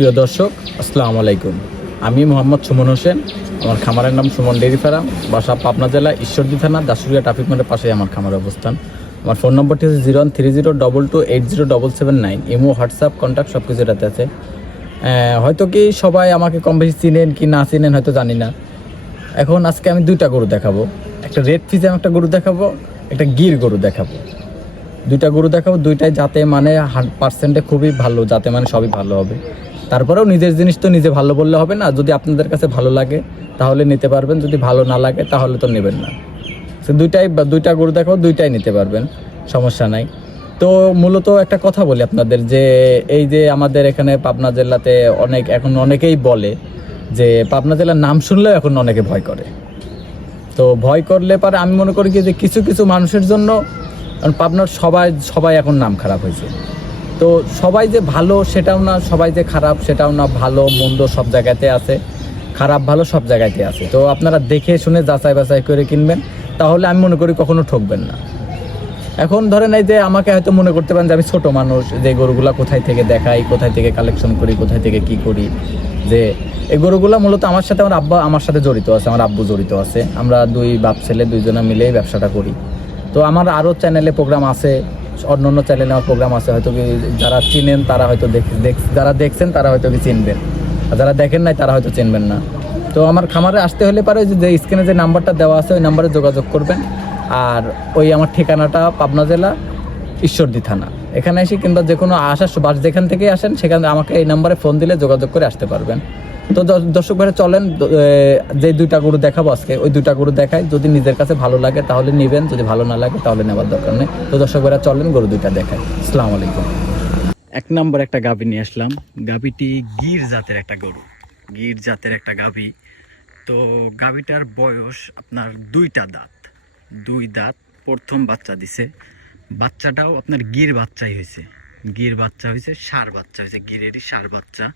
সুপ্রিয় দর্শক, আসসালামু আলাইকুম। আমি মোহাম্মদ সুমন হোসেন। আমার খামারের নাম সুমন ডেইরি ফার্ম, বাসা পাবনা জেলা ঈশ্বরদী থানা দাসুরিয়া ট্রাফিক মোড়ের পাশেই আমার খামারের অবস্থান। আমার ফোন নম্বরটি হচ্ছে 013022280709। ইমো, হোয়াটসঅ্যাপ, কন্ট্যাক্ট সব কিছু এটাতে আছে। হয়তো কি সবাই আমাকে কম বেশি চিনেন কি না চিনেন হয়তো জানি না। এখন আজকে আমি দুইটা গরু দেখাবো, একটা রেড ফিজিয়াম একটা গরু দেখাবো, একটা গির গরু দেখাবো। দুইটা গরু দেখাবো, দুইটাই যাতে মানে 100% খুবই ভালো, যাতে মানে সবই ভালো হবে। তারপরেও নিজের জিনিস তো নিজে ভালো বললে হবে না। যদি আপনাদের কাছে ভালো লাগে তাহলে নিতে পারবেন, যদি ভালো না লাগে তাহলে তো নেবেন না। তো দুইটা গরু দেখাবো, দুইটাই নিতে পারবেন, সমস্যা নাই। তো মূলত একটা কথা বলি আপনাদের, যে এই যে আমাদের এখানে পাবনা জেলাতে এখন অনেকেই বলে যে পাবনা জেলার নাম শুনলেও এখন অনেকে ভয় করে। তো ভয় করলে পারে আমি মনে করি কি যে কিছু কিছু মানুষের জন্য, কারণ পাবনার সবাই এখন নাম খারাপ হয়েছে। তো সবাই যে ভালো সেটাও না, সবাই যে খারাপ সেটাও না, ভালো মন্দ সব জায়গাতে আছে, খারাপ ভালো সব জায়গাতে আছে। তো আপনারা দেখে শুনে যাচাই বাছাই করে কিনবেন, তাহলে আমি মনে করি কখনো ঠকবেন না। এখন ধরেন এই যে আমাকে হয়তো মনে করতে পারেন যে আমি ছোট মানুষ, যে গরুগুলা কোথায় থেকে দেখাই, কোথায় থেকে কালেকশন করি, কোথায় থেকে কি করি, যে এই গরুগুলা মূলত আমার সাথে আমার সাথে জড়িত আছে, আমার আব্বু জড়িত আছে। আমরা দুই বাপ ছেলে দুইজনে মিলেই ব্যবসাটা করি। তো আমার আরও চ্যানেলে প্রোগ্রাম আছে, অন্য চ্যানেলে আমার প্রোগ্রাম আছে, হয়তো কি যারা চিনেন তারা হয়তো যারা দেখছেন তারা হয়তো কি চিনবেন, আর যারা দেখেন নাই তারা হয়তো চিনবেন না। তো আমার খামারে আসতে হলে পারে যে স্ক্রিনে যে নাম্বারটা দেওয়া আছে ওই নাম্বারে যোগাযোগ করবেন। আর ওই আমার ঠিকানাটা পাবনা জেলা ঈশ্বরদী থানা। এখানে এসে কিংবা যে কোনো বাস যেখান থেকে আসেন সেখানে আমাকে এই নাম্বারে ফোন দিলে যোগাযোগ করে আসতে পারবেন। তো দর্শক ভাইরা চলেন, যে দুইটা গরু দেখাবো আজকে ওই দুইটা গরু দেখাই। যদি নিজের কাছে ভালো লাগে তাহলে নেবেন, যদি ভালো না লাগে তাহলে নেওয়ার দরকার নেই। তো দর্শক ভাইরা চলেন গরু দুইটা দেখাই। আসসালামু আলাইকুম। এক নম্বর একটা গাভী নিয়ে আসলাম। গাভীটি গির জাতের একটা গরু, গির জাতের একটা গাভী। তো গাভীটার বয়স আপনার দুই দাঁত, প্রথম বাচ্চা দিছে। বাচ্চাটাও আপনার গির বাচ্চাই হয়েছে, ষাঁড় বাচ্চা হয়েছে, গিরেরই ষাঁড় বাচ্চা।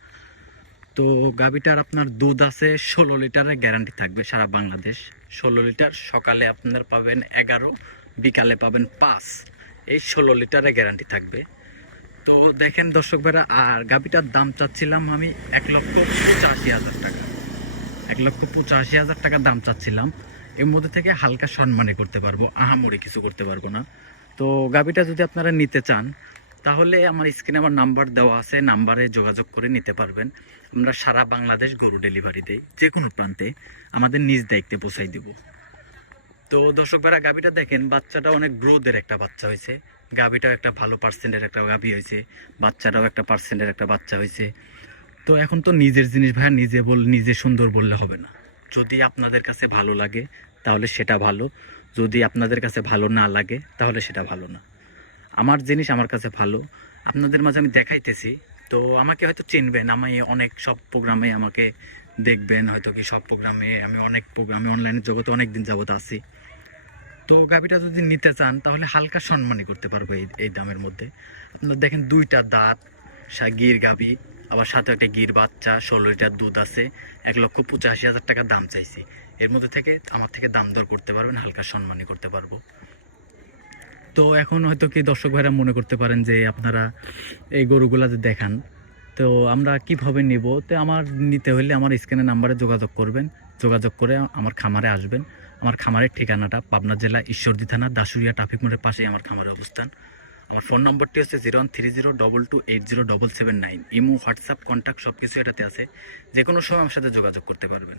তো গাভীটার আপনার দুধ আছে 16 লিটারের গ্যারান্টি থাকবে সারা বাংলাদেশ। 16 লিটার, সকালে আপনার পাবেন 11, বিকালে পাবেন 5, এই 16 লিটারের গ্যারান্টি থাকবে। তো দেখেন দর্শক ভাইরা, আর গাভীটার দাম চাচ্ছিলাম আমি 1,85,000 টাকা। 1,85,000 টাকা দাম চাচ্ছিলাম। এর মধ্যে থেকে হালকা সম্মানী করতে পারবো, আহামরি কিছু করতে পারবো না। তো গাভীটা যদি আপনারা নিতে চান তাহলে আমার স্ক্রিনে আমার নাম্বার দেওয়া আছে, নাম্বারে যোগাযোগ করে নিতে পারবেন। আমরা সারা বাংলাদেশ গরু ডেলিভারি দেই, যে কোনো প্রান্তে আমাদের নিজ দায়িত্বে পৌঁছাই দিব। তো দর্শক ভাইরা, গাভীটা দেখেন, বাচ্চাটা অনেক গ্রোথের একটা বাচ্চা হয়েছে। গাভীটাও একটা ভালো পার্সেন্টের একটা গাভী হয়েছে, বাচ্চাটাও একটা পার্সেন্টের একটা বাচ্চা হয়েছে। তো এখন তো নিজের জিনিস ভাইয়া নিজে সুন্দর বললে হবে না। যদি আপনাদের কাছে ভালো লাগে তাহলে সেটা ভালো, যদি আপনাদের কাছে ভালো না লাগে তাহলে সেটা ভালো না। আমার জিনিস আমার কাছে ভালো, আপনাদের মাঝে আমি দেখাইতেছি। তো আমাকে হয়তো চিনবেন, আমি অনেক সব প্রোগ্রামে আমাকে দেখবেন, হয়তো কি সব প্রোগ্রামে আমি অনলাইনের জগতে অনেক দিন যাবত আছি। তো গাভীটা যদি নিতে চান তাহলে হালকা সম্মানী করতে পারবো এই দামের মধ্যে। আপনারা দেখেন দুইটা দাঁত, গির গাভী, আবার সাথে একটা গির বাচ্চা, 16 লিটার দুধ আছে। 1,85,000 টাকা দাম চাইছি। এর মধ্যে থেকে আমার থেকে দাম দর করতে পারবেন, হালকা সম্মানী করতে পারবো। তো এখন হয়তো কি দর্শক ভাইরা মনে করতে পারেন যে আপনারা এই গরুগুলা যে দেখান, তো আমরা কিভাবে নিব। তো আমার নিতে হলে আমার স্ক্রিনের নাম্বারে যোগাযোগ করবেন, যোগাযোগ করে আমার খামারে আসবেন। আমার খামারের ঠিকানাটা পাবনা জেলা ঈশ্বরদী থানা দাসুরিয়া ট্রাফিক মোড়ের পাশেই আমার খামারের অবস্থান। আমার ফোন নম্বরটি হচ্ছে 013022280709। ইমো, হোয়াটসঅ্যাপ, কন্ট্যাক্ট সব কিছু এটাতে আছে, যে কোনো সময় আমার সাথে যোগাযোগ করতে পারবেন।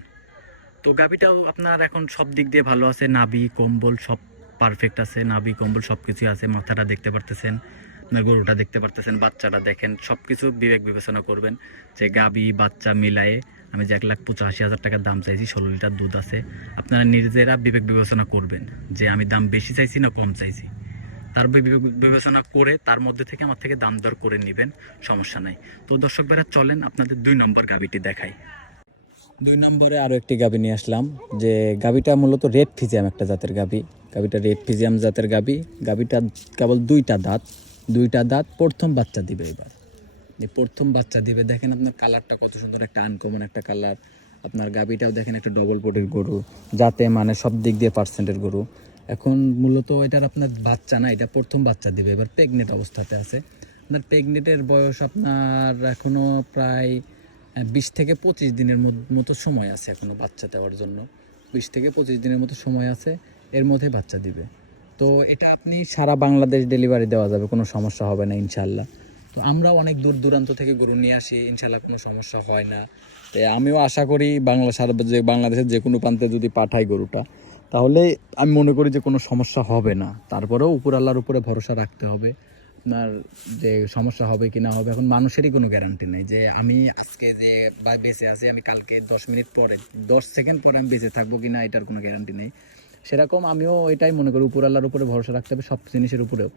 তো গাভীটাও আপনার এখন সব দিক দিয়ে ভালো আছে, নাভি কম্বল সব পারফেক্ট আছে, নাভি কম্বল সব কিছু আছে। মাথাটা দেখতে পারতেছেন, আপনার গরুটা দেখতে পারতেছেন, বাচ্চাটা দেখেন, সব কিছু বিবেক বিবেচনা করবেন যে গাভী বাচ্চা মিলায়ে আমি যে 1,85,000 টাকার দাম চাইছি, 16 লিটার দুধ আছে। আপনারা নিজেরা বিবেক বিবেচনা করবেন যে আমি দাম বেশি চাইছি না কম চাইছি। তার বিবেচনা করে তার মধ্যে থেকে আমার থেকে দাম দর করে নেবেন, সমস্যা নাই। তো দর্শক ভাইরা চলেন আপনাদের 2 নম্বর গাভীটি দেখাই। 2 নম্বরে আরও একটি গাভী নিয়ে আসলাম, যে গাভীটা মূলত রেড ফিজিয়াম একটা জাতের গাভী। গাভীটা রেড ফিজিয়াম জাতের গাভী। গাভীটা কেবল দুইটা দাঁত, প্রথম বাচ্চা দিবে। এবার এই প্রথম বাচ্চা দিবে, দেখেন আপনার কালারটা কত সুন্দর, একটা আনকমন একটা কালার। আপনার গাভীটাও দেখেন একটা ডবল বডির গরু, যাতে মানে সব দিক দিয়ে পার্সেন্টের গরু। এখন মূলত এটার আপনার বাচ্চা না, এটা প্রথম বাচ্চা দিবে, এবার প্রেগনেন্ট অবস্থাতে আছে। আপনার প্রেগনেন্টের বয়স আপনার এখনও প্রায় 20 থেকে 25 দিনের মতো সময় আছে এখনও বাচ্চা দেওয়ার জন্য। 20 থেকে 25 দিনের মতো সময় আছে, এর মধ্যে বাচ্চা দিবে। তো এটা আপনি সারা বাংলাদেশ ডেলিভারি দেওয়া যাবে, কোনো সমস্যা হবে না ইনশাল্লাহ। তো আমরাও অনেক দূর দূরান্ত থেকে গরু নিয়ে আসি, ইনশাল্লাহ কোনো সমস্যা হয় না। তো আমিও আশা করি বাংলাদেশের যে কোনো প্রান্তে যদি পাঠাই গরুটা, তাহলে আমি মনে করি যে কোনো সমস্যা হবে না। তারপরেও উপর আল্লাহর উপরে ভরসা রাখতে হবে। আপনার যে সমস্যা হবে কি না হবে, এখন মানুষেরই কোনো গ্যারান্টি নেই যে আমি আজকে যে বেঁচে আছি, আমি কালকে 10 মিনিট পরে 10 সেকেন্ড পরে আমি বেঁচে থাকবো কি না, এটার কোনো গ্যারান্টি নেই। সেরকম আমিও এটাই মনে করি, উপর আল্লাহর উপরে ভরসা রাখতে হবে সব জিনিসের উপরেও।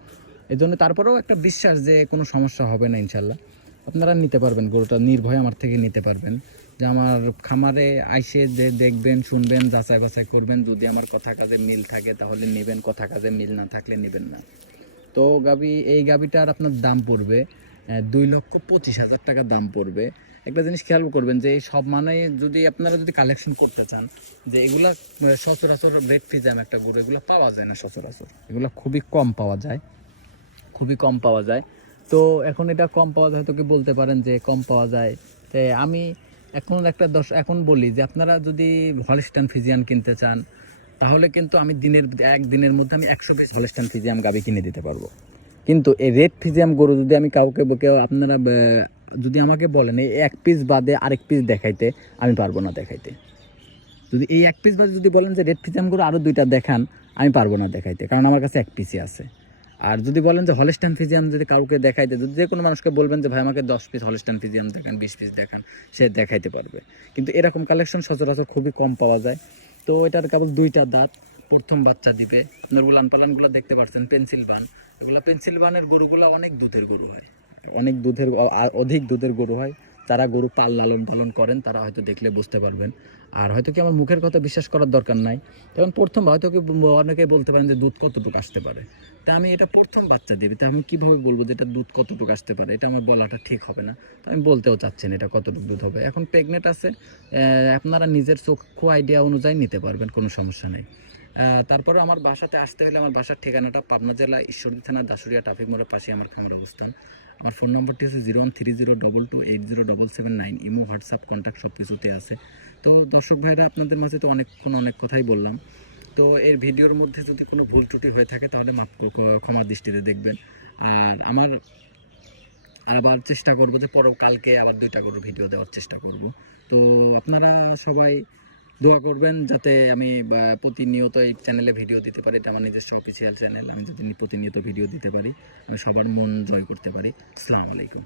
এই জন্য তারপরেও একটা বিশ্বাস যে কোনো সমস্যা হবে না ইনশাল্লাহ। আপনারা নিতে পারবেন গরুটা, নির্ভয়ে আমার থেকে নিতে পারবেন। যে আমার খামারে আইসে যে দেখবেন, শুনবেন, যাচাই বাছাই করবেন। যদি আমার কথা কাজে মিল থাকে তাহলে নেবেন, কথা কাজে মিল না থাকলে নেবেন না। তো এই গাভিটার আপনার দাম পড়বে 2,25,000 টাকা দাম পড়বে। একটা জিনিস খেয়াল করবেন যে এই সব মানে যদি আপনারা যদি কালেকশন করতে চান, যে এগুলা সচরাচর রেড ফিজাম একটা গরু, এগুলো পাওয়া যায় না সচরাচর, এগুলো খুবই কম পাওয়া যায়, খুবই কম পাওয়া যায়। তো এখন এটা কম পাওয়া যায়, হয়তো কি বলতে পারেন যে কম পাওয়া যায়। তো আমি এখন বলি যে আপনারা যদি হলস্টাইন ফিজিয়ান কিনতে চান, তাহলে কিন্তু আমি একদিনের মধ্যে আমি 100 পিস হলস্টাইন ফিজিয়াম গাভি কিনে দিতে পারবো। কিন্তু এই রেড ফিজিয়াম গরু যদি আমি কেউ আপনারা যদি আমাকে বলেন এই 1 পিস বাদে আরেক পিস দেখাইতে, আমি পারবো না দেখাইতে। যদি এই 1 পিস বাদে যদি বলেন যে রেড ফিজিয়াম গরু আরও 2টা দেখান, আমি পারবো না দেখাইতে, কারণ আমার কাছে 1 পিসই আছে। আর যদি বলেন যে হলস্টাইন ফিজিয়াম যদি কাউকে দেখাইতে, যদি যে কোনো মানুষকে বলবেন যে ভাই আমাকে 10 পিস হলস্টাইন ফিজিয়াম দেখান, 20 পিস দেখান, সে দেখাইতে পারবে। কিন্তু এরকম কালেকশন সচরাচর খুবই কম পাওয়া যায়। তো এটার কেবল 2টা দাঁত, প্রথম বাচ্চা দিবে। আপনার উলান পালানগুলো দেখতে পাচ্ছেন পেন্সিল বান, এগুলো পেন্সিল বানের গরুগুলো অনেক দুধের গরু হয়, অধিক দুধের গরু হয়। যারা গরু লালন পালন করেন তারা হয়তো দেখলে বুঝতে পারবেন। আর হয়তো কি আমার মুখের কথা বিশ্বাস করার দরকার নাই, তখন প্রথম হয়তো কি অনেকে বলতে পারেন যে দুধ কতটুকু আসতে পারে। তা আমি এটা প্রথম বাচ্চা দিবি, তা আমি কীভাবে বলবো যে এটা দুধ কতটুকু আসতে পারে, এটা আমার বলাটা ঠিক হবে না। তো আমি বলতেও চাচ্ছেন এটা কতটুকু দুধ হবে। এখন প্রেগনেন্ট আছে, আপনারা নিজের চক্ষু আইডিয়া অনুযায়ী নিতে পারবেন, কোনো সমস্যা নেই। তারপরে আমার বাসাতে আসতে হলে আমার বাসার ঠিকানাটা পাবনা জেলা ঈশ্বরদী থানা দাসুরিয়া ট্রাফিক মোড়ের পাশে আমার খামার অবস্থান। আমার ফোন নম্বরটি হচ্ছে 013022280799। ইমো, হোয়াটসঅ্যাপ, কন্ট্যাক্ট সব কিছুতে আছে। তো দর্শক ভাইরা, আপনাদের মাঝে তো অনেক কথাই বললাম। তো এর ভিডিওর মধ্যে যদি কোনো ভুল ত্রুটি হয়ে থাকে তাহলে ক্ষমা দৃষ্টিতে দেখবেন। আর আবার চেষ্টা করবো যে কালকে আবার 2টা করে ভিডিও দেওয়ার চেষ্টা করব। তো আপনারা সবাই দোয়া করবেন যাতে আমি প্রতিনিয়ত এই চ্যানেলে ভিডিও দিতে পারি। এটা আমার নিজস্ব অফিসিয়াল চ্যানেল, আমি যদি প্রতিনিয়ত ভিডিও দিতে পারি, আমি সবার মন জয় করতে পারি। আসসালামু আলাইকুম।